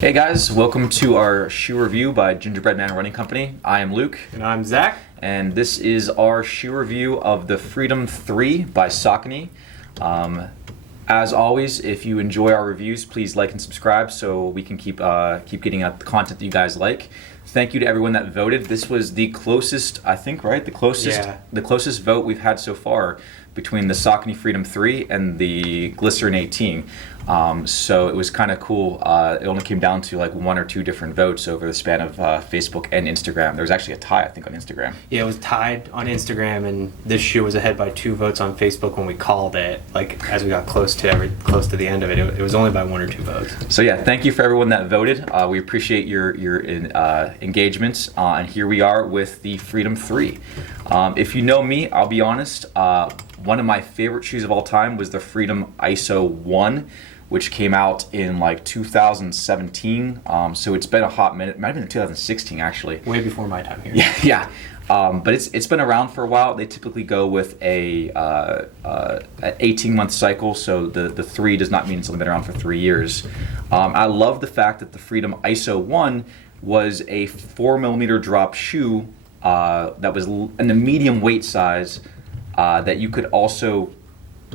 Hey guys, welcome to our shoe review by Gingerbread Man Running Company. I am Luke. And I'm Zach. And this is our shoe review of the Freedom 3 by Saucony. As always, if you enjoy our reviews, please like and subscribe so we can keep getting out the content that you guys like. Thank you to everyone that voted. This was the closest, I think, right? The closest vote we've had so far between the Saucony Freedom 3 and the Glycerin 18. So it was kind of cool. It only came down to like one or two different votes over the span of Facebook and Instagram. There was actually a tie, I think, on Instagram. Yeah, it was tied on Instagram, and this shoe was ahead by 2 votes on Facebook when we called it. Like as we got close to the end of it, it was only by 1 or 2 votes. So yeah, thank you for everyone that voted. We appreciate your engagements, and here we are with the Freedom 3. If you know me, I'll be honest. One of my favorite shoes of all time was the Freedom ISO 1, which came out in like 2017. So it's been a hot minute. It might have been in 2016 actually. Way before my time here. Yeah. But it's been around for a while. They typically go with an 18-month cycle, so the 3 does not mean it's only been around for 3 years. I love the fact that the Freedom ISO 1 was a 4mm drop shoe that was in the medium weight size that you could also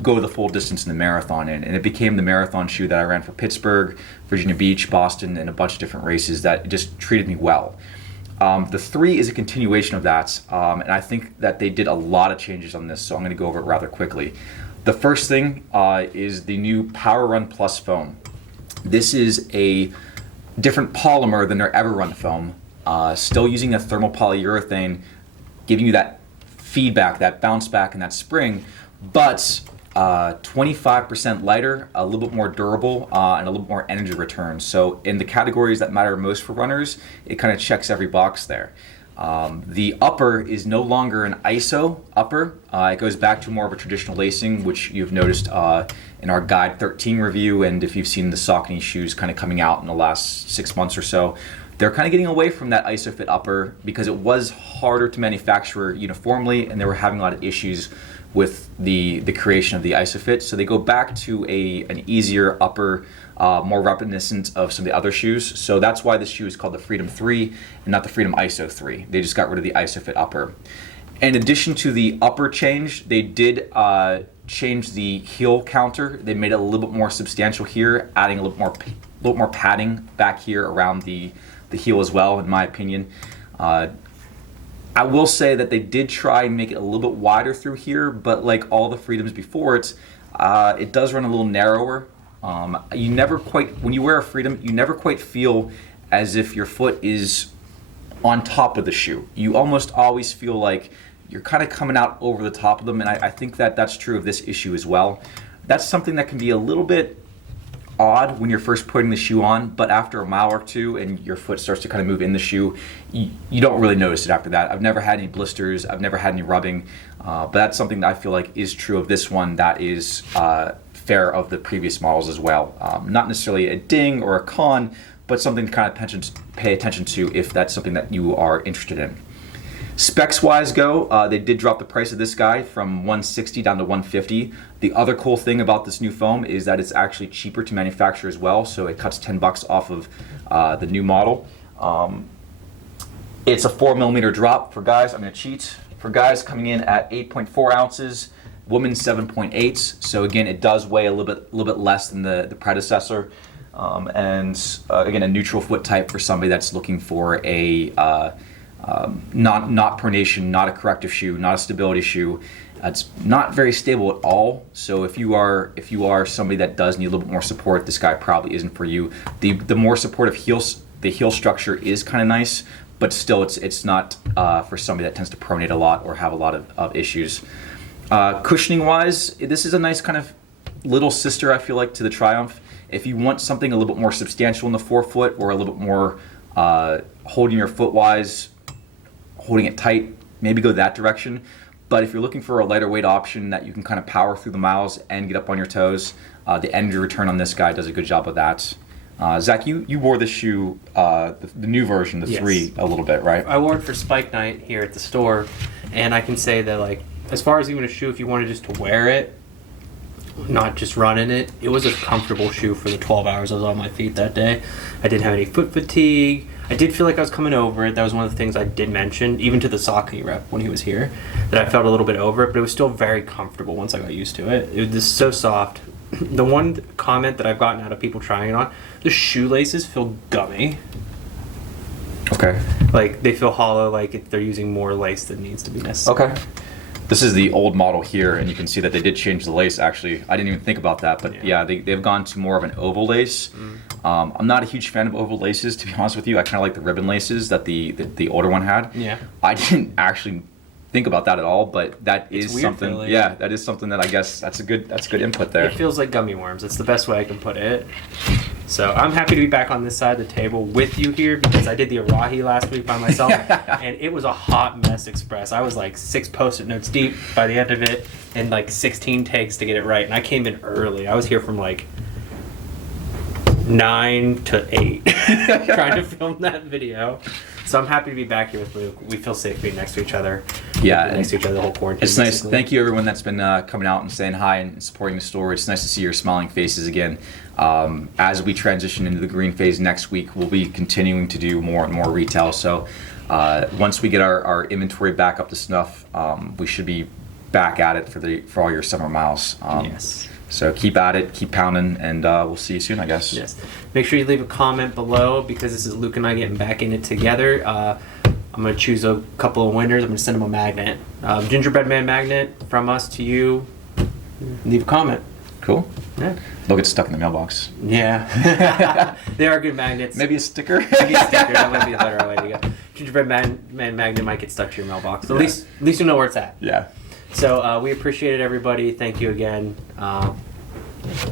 go the full distance in the marathon in, and it became the marathon shoe that I ran for Pittsburgh, Virginia Beach, Boston, and a bunch of different races that just treated me well. The 3 is a continuation of that, and I think that they did a lot of changes on this, so I'm going to go over it rather quickly. The first thing is the new Power Run Plus foam. This is a different polymer than their Everrun foam, still using a thermal polyurethane, giving you that feedback, that bounce back, and that spring, but 25% lighter, a little bit more durable, and a little bit more energy return. So in the categories that matter most for runners, it kind of checks every box there. The upper is no longer an ISO upper. It goes back to more of a traditional lacing, which you've noticed in our Guide 13 review, and if you've seen the Saucony shoes kind of coming out in the last 6 months or so. They're kind of getting away from that ISOFIT upper because it was harder to manufacture uniformly, and they were having a lot of issues with the creation of the ISOFIT. So they go back to an easier upper, more reminiscent of some of the other shoes. So that's why this shoe is called the Freedom 3 and not the Freedom ISO 3. They just got rid of the ISOFIT upper. In addition to the upper change, they did change the heel counter. They made it a little bit more substantial here, adding a little more padding back here around the heel as well, in my opinion. I will say that they did try and make it a little bit wider through here, but like all the Freedoms before it does run a little narrower. You never quite, when you wear a Freedom, you never quite feel as if your foot is on top of the shoe. You almost always feel like you're kind of coming out over the top of them, and I think that that's true of this issue as well. That's something that can be a little bit odd when you're first putting the shoe on, but after a mile or two and your foot starts to kind of move in the shoe, you don't really notice it after that. I've never had any blisters, I've never had any rubbing, but that's something that I feel like is true of this one that is fair of the previous models as well. Not necessarily a ding or a con, but something to kind of pay attention to if that's something that you are interested in. Specs wise go, they did drop the price of this guy from $160 down to $150. The other cool thing about this new foam is that it's actually cheaper to manufacture as well, so it cuts $10 off of the new model. It's a 4mm drop for guys. I'm going to cheat. For guys coming in at 8.4 ounces, women 7.8. So again, it does weigh a little bit less than the predecessor. And again, a neutral foot type for somebody that's looking for a not pronation, not a corrective shoe, not a stability shoe. It's not very stable at all. So if you are somebody that does need a little bit more support, this guy probably isn't for you. The more supportive the heel structure is kind of nice, but still it's not for somebody that tends to pronate a lot or have a lot of issues. Cushioning wise, this is a nice kind of little sister, I feel like, to the Triumph. If you want something a little bit more substantial in the forefoot or a little bit more holding your foot wise, holding it tight, maybe go that direction. But if you're looking for a lighter weight option that you can kind of power through the miles and get up on your toes, the energy return on this guy does a good job of that. Zach, you wore this shoe, the new version, the 3, a little bit, right? I wore it for Spike Night here at the store, and I can say that, like, as far as even a shoe, if you wanted just to wear it, not just running it. It was a comfortable shoe for the 12 hours I was on my feet that day. I didn't have any foot fatigue. I did feel like I was coming over it. That was one of the things I did mention, even to the Saucony rep when he was here, that I felt a little bit over it, but it was still very comfortable once I got used to it. It was just so soft. The one comment that I've gotten out of people trying it on, the shoelaces feel gummy. Okay. Like, they feel hollow, like they're using more lace than needs to be necessary. Okay. This is the old model here, and you can see that they did change the lace, actually. I didn't even think about that, but yeah, they've gone to more of an oval lace. I'm not a huge fan of oval laces, to be honest with you. I kind of like the ribbon laces that the older one had. Yeah. I didn't actually think about that at all, but that is something. Feeling. Yeah, that is something that I guess that's good input there. It feels like gummy worms. It's the best way I can put it. So I'm happy to be back on this side of the table with you here, because I did the Arahi last week by myself, and it was a hot mess express. I was like 6 Post-it notes deep by the end of it, and like 16 takes to get it right. And I came in early. I was here from like 9 to 8 trying to film that video. So I'm happy to be back here with Luke. We feel safe being next to each other. Yeah, next to each other the whole quarantine. It's nice. Basically. Thank you, everyone that's been coming out and saying hi and supporting the store. It's nice to see your smiling faces again. As we transition into the green phase next week, we'll be continuing to do more and more retail. So once we get our inventory back up to snuff, we should be back at it for all your summer miles. Yes. So keep at it, keep pounding, and we'll see you soon, I guess. Yes. Make sure you leave a comment below, because this is Luke and I getting back in it together. I'm going to choose a couple of winners. I'm going to send them a magnet. Gingerbread Man magnet from us to you. Leave a comment. Cool. Yeah. They'll get stuck in the mailbox. Yeah. They are good magnets. Maybe a sticker. Maybe a sticker. That might be a better way to go. Gingerbread Man magnet might get stuck to your mailbox. At least you know where it's at. Yeah. So we appreciate it, everybody. Thank you again.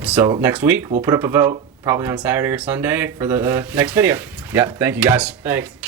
So next week, we'll put up a vote, probably on Saturday or Sunday, for the next video. Yeah, thank you, guys. Thanks.